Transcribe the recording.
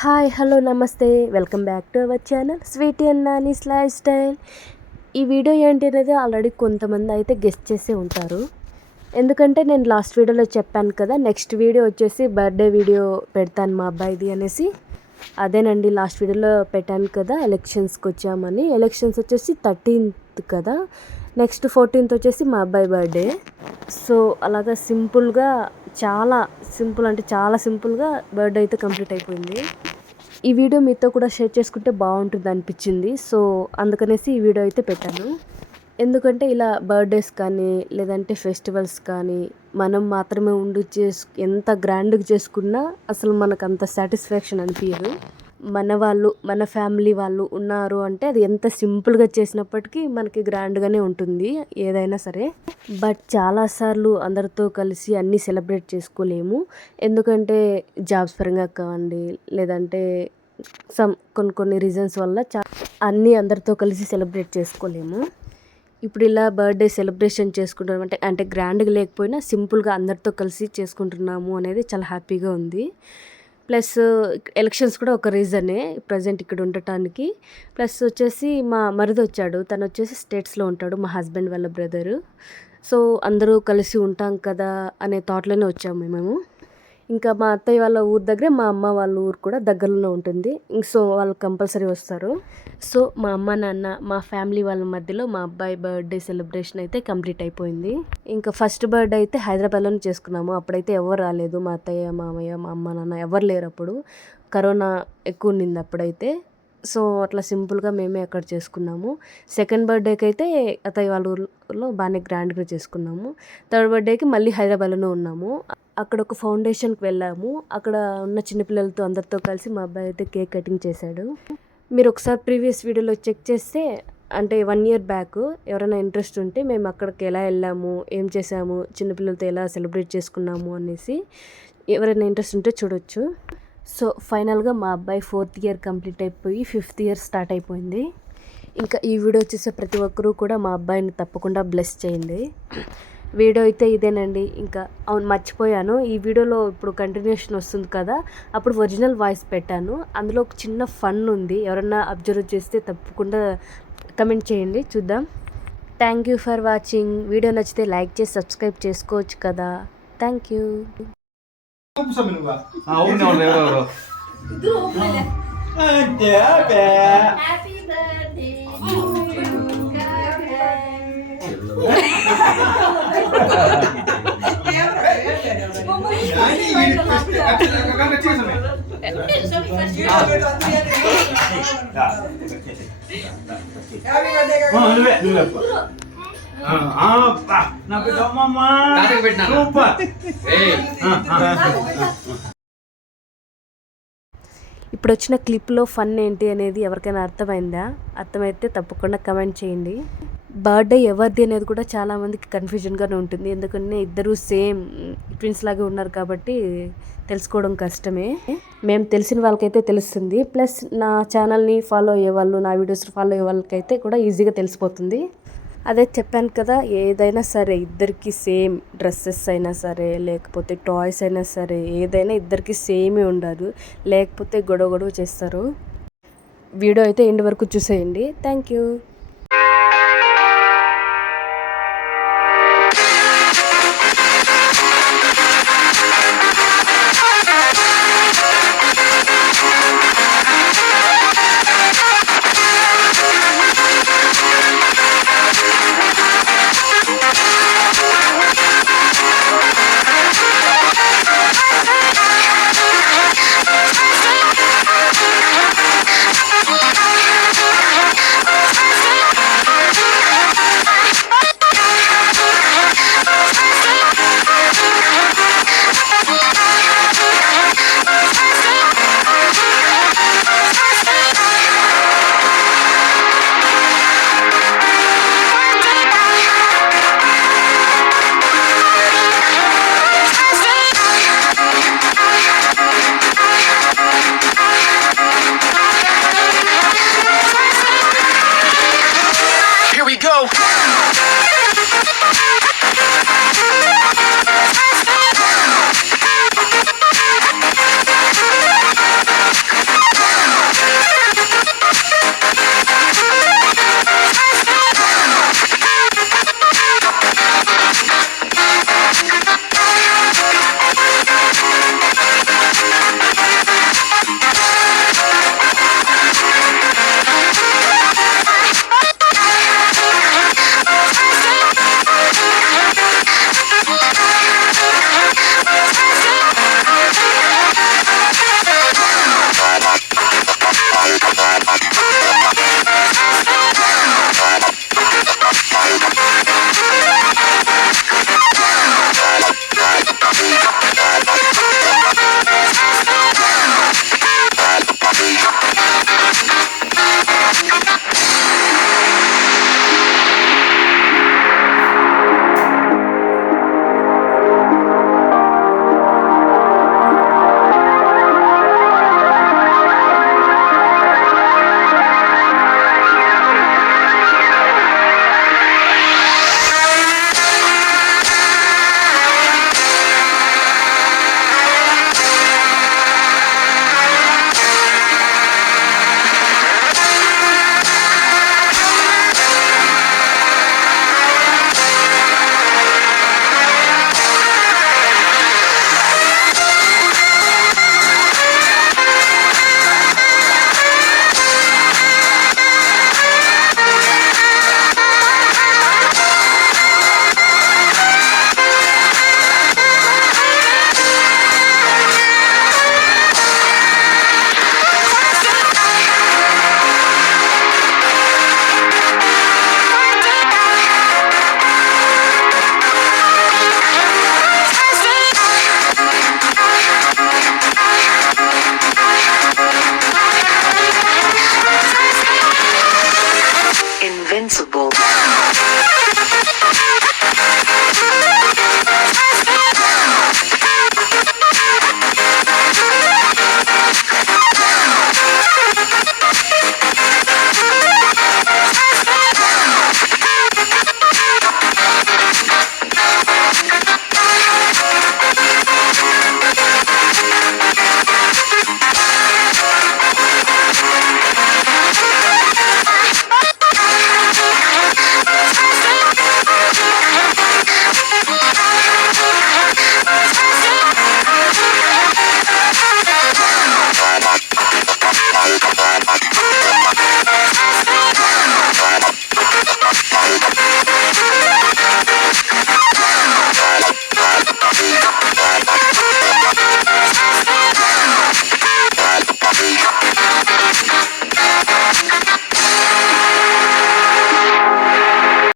Hi hello నమస్తే welcome back to our channel Sweety and Nani's lifestyle. ఈ video ఏంటి అనేది ఆల్రెడీ కొంతమంది అయితే గెస్ట్ చేసే ఉంటారు. ఎందుకంటే నేను లాస్ట్ వీడియోలో చెప్పాను కదా, నెక్స్ట్ వీడియో వచ్చేసి బర్త్డే వీడియో పెడతాను మా అబ్బాయిది అనేసి. అదేనండి, లాస్ట్ వీడియోలో పెట్టాను కదా ఎలక్షన్స్కి వచ్చామని. ఎలక్షన్స్ వచ్చేసి 13th కదా, నెక్స్ట్ 14th వచ్చేసి మా అబ్బాయి బర్త్డే. సో అలాగా సింపుల్గా, చాలా సింపుల్ అంటే చాలా సింపుల్గా బర్త్డే అయితే కంప్లీట్ అయిపోయింది. ఈ వీడియో మీతో కూడా షేర్ చేసుకుంటే బాగుంటుంది అనిపించింది. సో అందుకనేసి ఈ వీడియో అయితే పెట్టాను. ఎందుకంటే ఇలా బర్త్డేస్ కానీ లేదంటే ఫెస్టివల్స్ కానీ మనం మాత్రమే ఉండి ఎంత గ్రాండ్గా చేసుకున్నా అసలు మనకు అంత సాటిస్ఫాక్షన్ అనిపించదు. మన వాళ్ళు, మన ఫ్యామిలీ వాళ్ళు ఉన్నారు అంటే అది ఎంత సింపుల్గా చేసినప్పటికీ మనకి గ్రాండ్గానే ఉంటుంది ఏదైనా సరే. బట్ చాలాసార్లు అందరితో కలిసి అన్నీ సెలబ్రేట్ చేసుకోలేము. ఎందుకంటే జాబ్స్ పరంగా కావండి, లేదంటే కొన్ని రీజన్స్ వల్ల అన్నీ అందరితో కలిసి సెలబ్రేట్ చేసుకోలేము. ఇప్పుడు ఇలా బర్త్డే సెలబ్రేషన్ చేసుకుంటాం అంటే గ్రాండ్గా లేకపోయినా సింపుల్గా అందరితో కలిసి చేసుకుంటున్నాము అనేది చాలా హ్యాపీగా ఉంది. ప్లస్ ఎలక్షన్స్ కూడా ఒక రీజనే ప్రజెంట్ ఇక్కడ ఉండటానికి. ప్లస్ వచ్చేసి మా మరిది వచ్చాడు, తను వచ్చేసి స్టేట్స్లో ఉంటాడు, మా హస్బెండ్ వాళ్ళ బ్రదరు. సో అందరూ కలిసి ఉంటాం కదా అనే థాట్లోనే వచ్చాము మేము. ఇంకా మా అత్తయ్య వాళ్ళ ఊరు దగ్గరే మా అమ్మ వాళ్ళ ఊరు కూడా దగ్గరలోనే ఉంటుంది. సో వాళ్ళు కంపల్సరీ వస్తారు. సో మా అమ్మ నాన్న, మా ఫ్యామిలీ వాళ్ళ మధ్యలో మా అబ్బాయి బర్త్డే సెలబ్రేషన్ అయితే కంప్లీట్ అయిపోయింది. ఇంకా ఫస్ట్ బర్త్డే అయితే హైదరాబాద్లోనే చేసుకున్నాము. అప్పుడైతే ఎవరు రాలేదు, మా అత్తయ్య మామయ్య మా అమ్మ నాన్న ఎవరు లేరు. అప్పుడు కరోనా ఎక్కువ ఉండింది అప్పుడైతే. సో అట్లా సింపుల్గా మేమే అక్కడ చేసుకున్నాము. సెకండ్ బర్త్డేకి అయితే అత్తయ్య వాళ్ళ ఊర్లో బాగానే గ్రాండ్గా చేసుకున్నాము. థర్డ్ బర్త్డేకి మళ్ళీ హైదరాబాద్లోనే ఉన్నాము. అక్కడ ఒక ఫౌండేషన్కి వెళ్ళాము. అక్కడ ఉన్న చిన్నపిల్లలతో అందరితో కలిసి మా అబ్బాయి అయితే కేక్ కటింగ్ చేశాడు. మీరు ఒకసారి ప్రీవియస్ వీడియోలో చెక్ చేస్తే, అంటే 1 year బ్యాక్ ఎవరైనా ఇంట్రెస్ట్ ఉంటే మేము అక్కడికి ఎలా వెళ్ళాము, ఏం చేసాము, చిన్నపిల్లలతో ఎలా సెలబ్రేట్ చేసుకున్నాము అనేసి ఎవరైనా ఇంట్రెస్ట్ ఉంటే చూడొచ్చు. సో ఫైనల్గా మా అబ్బాయి 4th year కంప్లీట్ అయిపోయి 5th year స్టార్ట్ అయిపోయింది. ఇంకా ఈ వీడియో చూసే ప్రతి ఒక్కరూ కూడా మా అబ్బాయిని తప్పకుండా బ్లెస్ చేయండి. వీడియో అయితే ఇదేనండి. ఇంకా అవును, మర్చిపోయాను, ఈ వీడియోలో ఇప్పుడు కంటిన్యూషన్ వస్తుంది కదా, అప్పుడు ఒరిజినల్ వాయిస్ పెట్టాను. అందులో ఒక చిన్న ఫన్ ఉంది, ఎవరన్నా అబ్జర్వ్ చేస్తే తప్పకుండా కమెంట్ చేయండి, చూద్దాం. Thank you for watching. Video నచ్చితే లైక్ చేసి సబ్స్క్రైబ్ చేసుకోవచ్చు కదా. Thank you. ఇప్పుడు వచ్చిన క్లిప్లో ఫన్ ఏంటి అనేది ఎవరికైనా అర్థమైందా? అర్థమైతే తప్పకుండా కమెంట్ చేయండి. బర్త్డే ఎవరిది అనేది కూడా చాలామందికి కన్ఫ్యూజన్గానే ఉంటుంది. ఎందుకంటే ఇద్దరు సేమ్ ట్విన్స్ లాగా ఉన్నారు కాబట్టి తెలుసుకోవడం కష్టమే. మేము తెలిసిన వాళ్ళకైతే తెలుస్తుంది. ప్లస్ నా ఛానల్ని ఫాలో అయ్యే వాళ్ళు, నా వీడియోస్ ఫాలో అయ్యే వాళ్ళకైతే కూడా ఈజీగా తెలిసిపోతుంది. అదే చెప్పాను కదా, ఏదైనా సరే ఇద్దరికి సేమ్ డ్రెస్సెస్ అయినా సరే, లేకపోతే టాయ్స్ అయినా సరే, ఏదైనా ఇద్దరికి సేమే ఉండదు, లేకపోతే గొడవ చేస్తారు. వీడియో అయితే ఎండ్ వరకు చూసేయండి. Thank you.